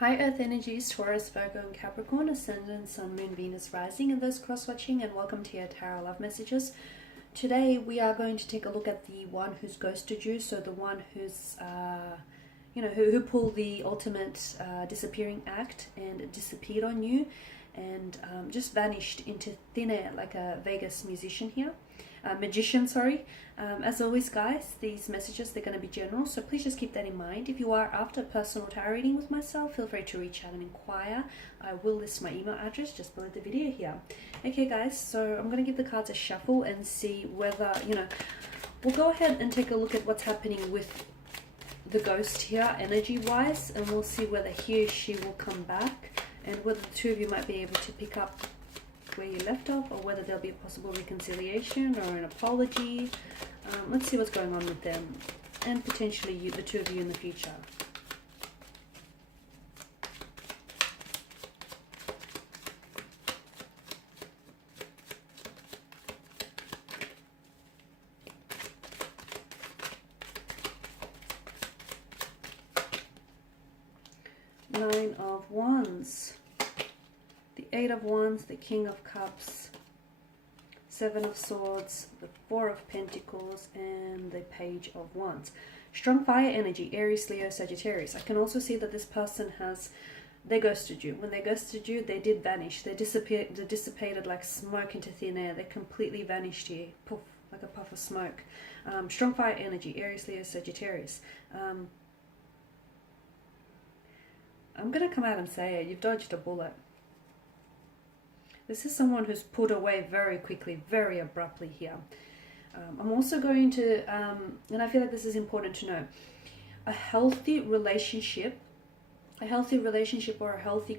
Hi Earth energies, Taurus, Virgo and Capricorn, Ascendant, Sun, Moon, Venus, Rising, and those cross-watching, and welcome to your Tarot Love Messages. Today we are going to take a look at the one who's ghosted you, so the one who's, who pulled the ultimate disappearing act and disappeared on you and just vanished into thin air like a Vegas musician here. Magician, sorry. As always, guys, these messages, they're going to be general, so please just keep that in mind. If you are after a personal tarot reading with myself, feel free to reach out and inquire. I will list my email address just below the video here. Okay, guys, so I'm going to give the cards a shuffle and see whether, we'll go ahead and take a look at what's happening with the ghost here, energy-wise, and we'll see whether he or she will come back and whether the two of you might be able to pick up where you left off, or whether there'll be a possible reconciliation or an apology. Let's see what's going on with them and potentially you, the two of you in the future. Nine of Wands, the Eight of Wands, the King of Cups, Seven of Swords, the Four of Pentacles, and the Page of Wands. Strong fire energy, Aries, Leo, Sagittarius. I can also see that this person they ghosted you. When they ghosted you, they did vanish. They dissipated like smoke into thin air. They completely vanished here, poof, like a puff of smoke. Strong fire energy, Aries, Leo, Sagittarius. I'm going to come out and say it. You've dodged a bullet. This is someone who's pulled away very quickly, very abruptly here. I'm also going to, and I feel like this is important to know, a healthy relationship or a healthy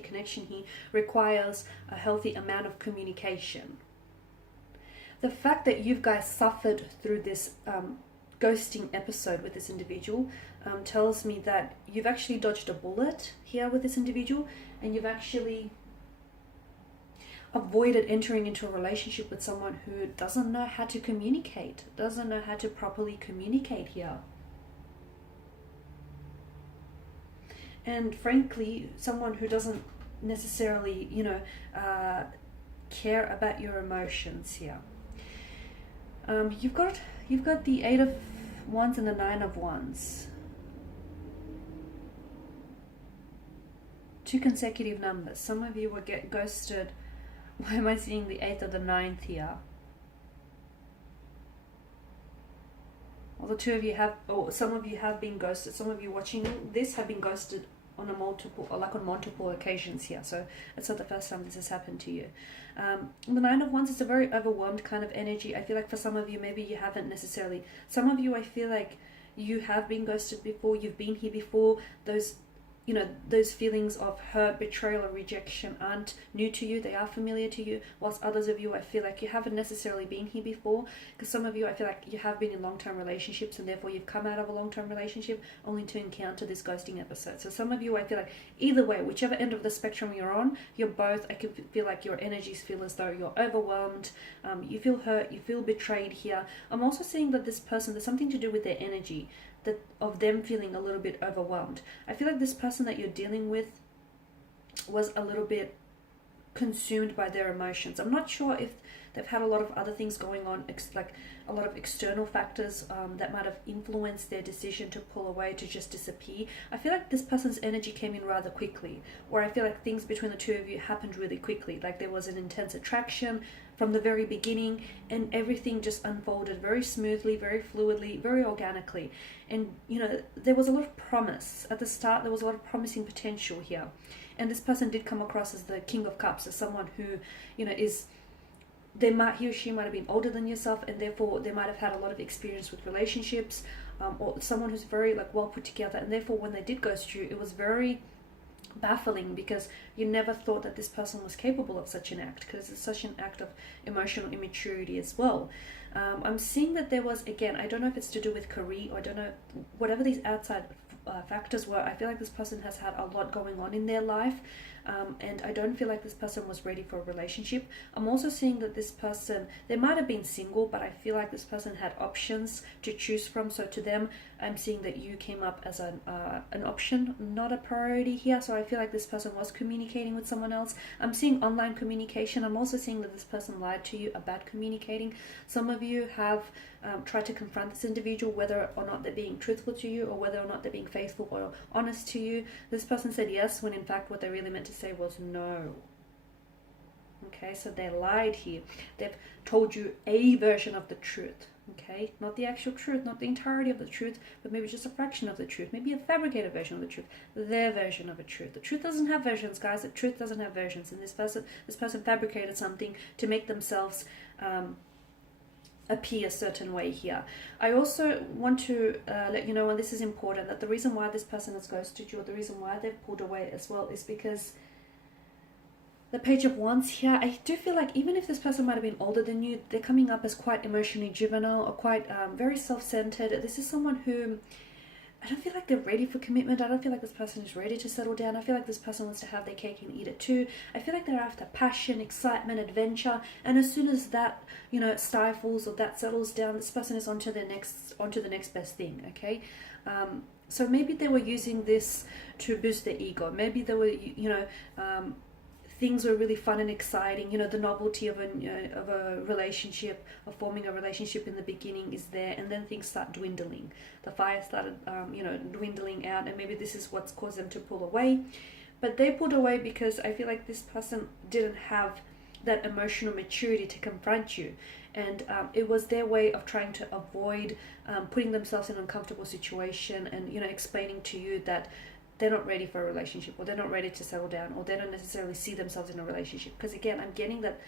connection here requires a healthy amount of communication. The fact that you guys suffered through this ghosting episode with this individual tells me that you've actually dodged a bullet here with this individual, and you've actually avoided entering into a relationship with someone who doesn't know how to communicate, doesn't know how to properly communicate here. And frankly, someone who doesn't necessarily, care about your emotions here. You've got the Eight of Wands and the Nine of Wands. Two consecutive numbers. Some of you will get ghosted. Why am I seeing the 8th or the 9th here? Well, the two of you have, or some of you have been ghosted. Some of you watching this have been ghosted on multiple occasions here. So it's not the first time this has happened to you. The Nine of Wands is a very overwhelmed kind of energy. I feel like for some of you, maybe you haven't necessarily. Some of you, I feel like you have been ghosted before. You've been here before. Those feelings of hurt, betrayal, or rejection aren't new to you. They are familiar to you. Whilst others of you, I feel like you haven't necessarily been here before. Because some of you, I feel like you have been in long-term relationships, and therefore you've come out of a long-term relationship only to encounter this ghosting episode. So some of you, I feel like either way, whichever end of the spectrum you're on, you're both, I can feel like your energies feel as though you're overwhelmed. You feel hurt, you feel betrayed here. I'm also seeing that this person, there's something to do with their energy, that of them feeling a little bit overwhelmed. I feel like this person that you're dealing with was a little bit consumed by their emotions. I'm not sure if they've had a lot of other things going on, like a lot of external factors that might have influenced their decision to pull away, to just disappear. I feel like this person's energy came in rather quickly, or I feel like things between the two of you happened really quickly. Like there was an intense attraction from the very beginning, and everything just unfolded very smoothly, very fluidly, very organically. And there was a lot of promise at the start. There was a lot of promising potential here, and this person did come across as the King of Cups, as someone who he or she might have been older than yourself, and therefore they might have had a lot of experience with relationships, or someone who's very well put together, and therefore when they did ghost you, it was very baffling, because you never thought that this person was capable of such an act, because it's such an act of emotional immaturity as well. I'm seeing that there was, again, I don't know if it's to do with career, or I don't know, whatever these outside factors were, I feel like this person has had a lot going on in their life, and I don't feel like this person was ready for a relationship. I'm also seeing that this person, they might have been single, but I feel like this person had options to choose from. So to them, I'm seeing that you came up as an option, not a priority here. So I feel like this person was communicating with someone else. I'm seeing online communication. I'm also seeing that this person lied to you about communicating. Some of you have tried to confront this individual, whether or not they're being truthful to you, or whether or not they're being faithful or honest to you. This person said yes, when in fact what they really meant to say was no. Okay, so they lied here. They've told you a version of the truth. Okay, not the actual truth, not the entirety of the truth, but maybe just a fraction of the truth, maybe a fabricated version of the truth, their version of a truth. The truth doesn't have versions, guys. The truth doesn't have versions. And this person fabricated something to make themselves appear a certain way here. I also want to let you know, and this is important, that the reason why this person has ghosted you, or the reason why they've pulled away as well, is because the Page of Wands here, I do feel like even if this person might have been older than you, they're coming up as quite emotionally juvenile, or quite very self-centered. This is someone who, I don't feel like they're ready for commitment. I don't feel like this person is ready to settle down. I feel like this person wants to have their cake and eat it too. I feel like they're after passion, excitement, adventure, and as soon as that, you know, stifles or that settles down, this person is onto the next best thing. Okay, so maybe they were using this to boost their ego. Maybe they were, you know, things were really fun and exciting. You know, the novelty of a relationship, of forming a relationship in the beginning is there, and then things start dwindling. The fire started, you know, dwindling out, and maybe this is what's caused them to pull away. But they pulled away because I feel like this person didn't have that emotional maturity to confront you, and it was their way of trying to avoid putting themselves in an uncomfortable situation, and, you know, explaining to you that they're not ready for a relationship, or they're not ready to settle down, or they don't necessarily see themselves in a relationship. Because again, I'm getting that,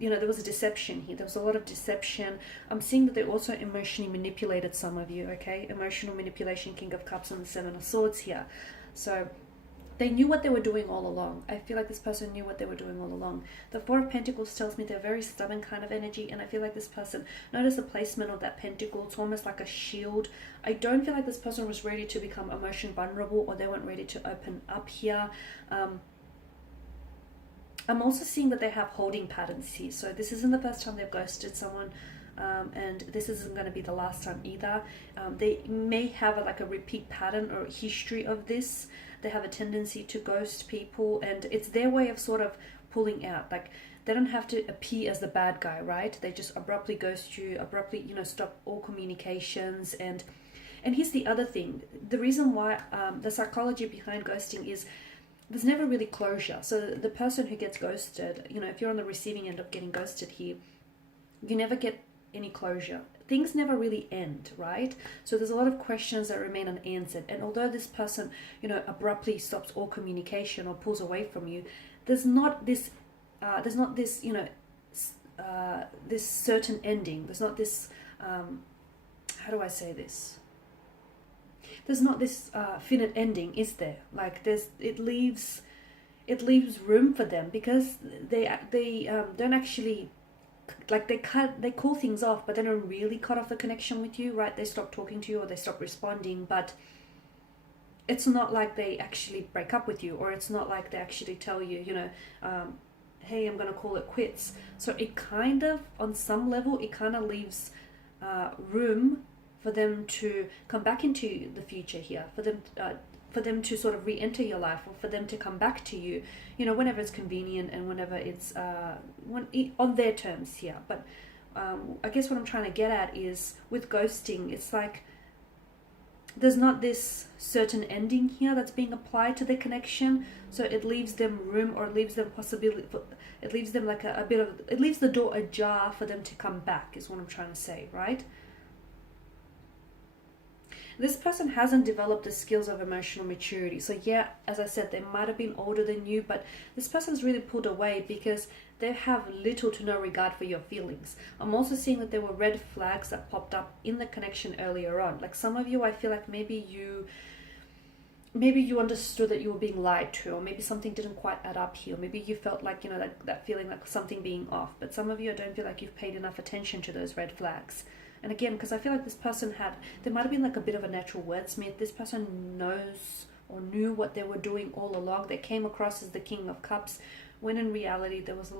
you know, there was a deception here. There was a lot of deception. I'm seeing that they also emotionally manipulated some of you, okay? Emotional manipulation, King of Cups and the Seven of Swords here. So they knew what they were doing all along. I feel like this person knew what they were doing all along. The Four of Pentacles tells me they're very stubborn kind of energy, and I feel like this person, notice the placement of that pentacle, it's almost like a shield. I don't feel like this person was ready to become emotionally vulnerable, or they weren't ready to open up here. I'm also seeing that they have holding patterns here. So this isn't the first time they've ghosted someone, and this isn't going to be the last time either. They may have like a repeat pattern or history of this. They have a tendency to ghost people, and it's their way of sort of pulling out. Like, they don't have to appear as the bad guy, right? They just abruptly ghost you, abruptly, you know, stop all communications. And here's the other thing. The reason why, the psychology behind ghosting is there's never really closure. So the person who gets ghosted, you know, if you're on the receiving end of getting ghosted here, you never get any closure. Things never really end, right? So there's a lot of questions that remain unanswered. And although this person, you know, abruptly stops all communication or pulls away from you, there's not this, you know, this certain ending. There's not this, how do I say this? There's not this finite ending, is there? Like, it leaves room for them, because they don't actually, like, they call things off, but they don't really cut off the connection with you, right? They stop talking to you, or they stop responding, but it's not like they actually break up with you, or it's not like they actually tell you, you know, hey, I'm gonna call it quits. So it kind of, on some level, it kind of leaves room for them to come back into the future here, for them to sort of re-enter your life, or for them to come back to you, you know, whenever it's convenient, and whenever it's on their terms here. But I guess what I'm trying to get at is, with ghosting, it's like there's not this certain ending here that's being applied to the connection, so it leaves them room, or it leaves them possibility, it leaves them like a bit of, it leaves the door ajar for them to come back, is what I'm trying to say, right? This person hasn't developed the skills of emotional maturity. So yeah, as I said, they might have been older than you, but this person's really pulled away because they have little to no regard for your feelings. I'm also seeing that there were red flags that popped up in the connection earlier on. Like, some of you, I feel like maybe you understood that you were being lied to, or maybe something didn't quite add up here, or maybe you felt like, you know, that feeling like something being off. But some of you, I don't feel like you've paid enough attention to those red flags. And again, because I feel like this person there might have been like a bit of a natural wordsmith. This person knows or knew what they were doing all along. They came across as the King of Cups, when in reality there was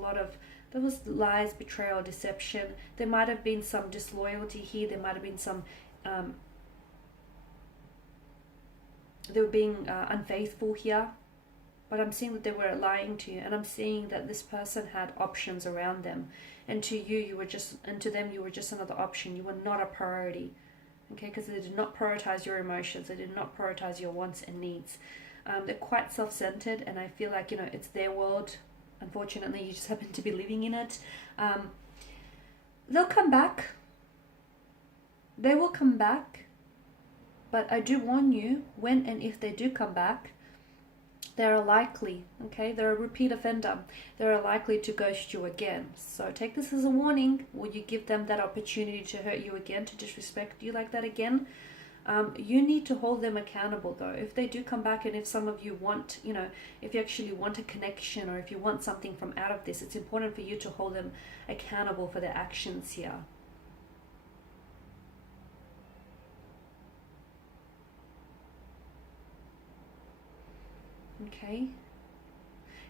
lies, betrayal, deception. There might have been some disloyalty here. There might have been some they were being unfaithful here, but I'm seeing that they were lying to you, and I'm seeing that this person had options around them, and to you, you were just, and to them, you were just another option. You were not a priority, okay? Because they did not prioritize your emotions, they did not prioritize your wants and needs. They're quite self-centered, and I feel like, you know, it's their world. Unfortunately, you just happen to be living in it. They'll come back. They will come back. But I do warn you, when and if they do come back, they're likely, okay, they're a repeat offender. They're likely to ghost you again. So take this as a warning. Will you give them that opportunity to hurt you again, to disrespect you like that again? You need to hold them accountable though. If they do come back, and if some of you want, you know, if you actually want a connection, or if you want something from out of this, it's important for you to hold them accountable for their actions here. Okay,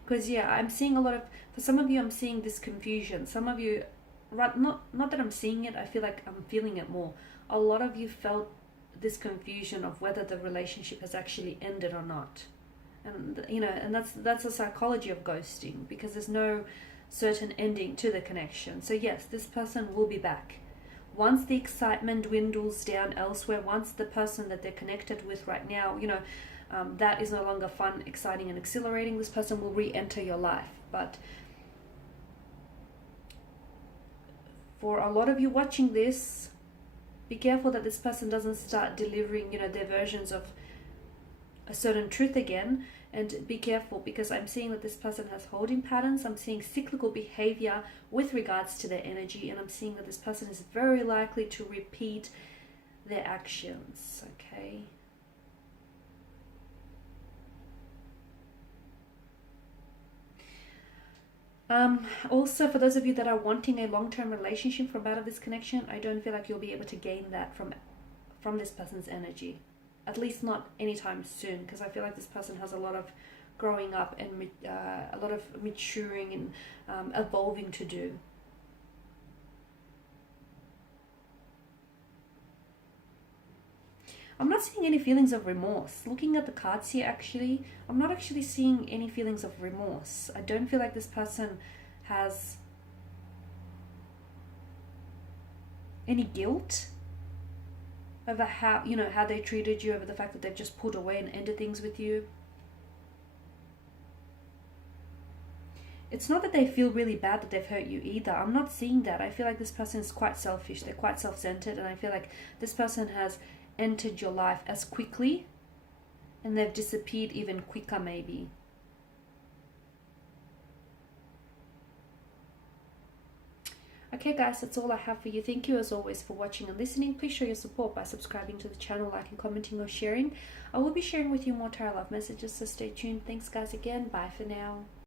because yeah, I'm seeing a lot of, for some of you, I'm seeing this confusion. Some of you, right, not that I'm seeing it, I feel like I'm feeling it more. A lot of you felt this confusion of whether the relationship has actually ended or not. And you know, and that's the psychology of ghosting, because there's no certain ending to the connection. So yes, this person will be back. Once the excitement dwindles down elsewhere, once the person that they're connected with right now, you know, that is no longer fun, exciting, and exhilarating, this person will re-enter your life. But for a lot of you watching this, be careful that this person doesn't start delivering, you know, their versions of a certain truth again. And be careful, because I'm seeing that this person has holding patterns. I'm seeing cyclical behavior with regards to their energy, and I'm seeing that this person is very likely to repeat their actions, okay? Also, for those of you that are wanting a long-term relationship from out of this connection, I don't feel like you'll be able to gain that from this person's energy. At least not anytime soon, because I feel like this person has a lot of growing up and a lot of maturing and evolving to do. I'm not seeing any feelings of remorse. Looking at the cards here, actually, I'm not actually seeing any feelings of remorse. I don't feel like this person has any guilt over how, you know, how they treated you, over the fact that they've just pulled away and ended things with you. It's not that they feel really bad that they've hurt you either. I'm not seeing that. I feel like this person is quite selfish. They're quite self-centered, and I feel like this person has entered your life as quickly, and they've disappeared even quicker maybe. Okay guys, that's all I have for you. Thank you as always for watching and listening. Please show your support by subscribing to the channel, liking, commenting, or sharing. I will be sharing with you more tarot love messages, so stay tuned. Thanks guys again. Bye for now.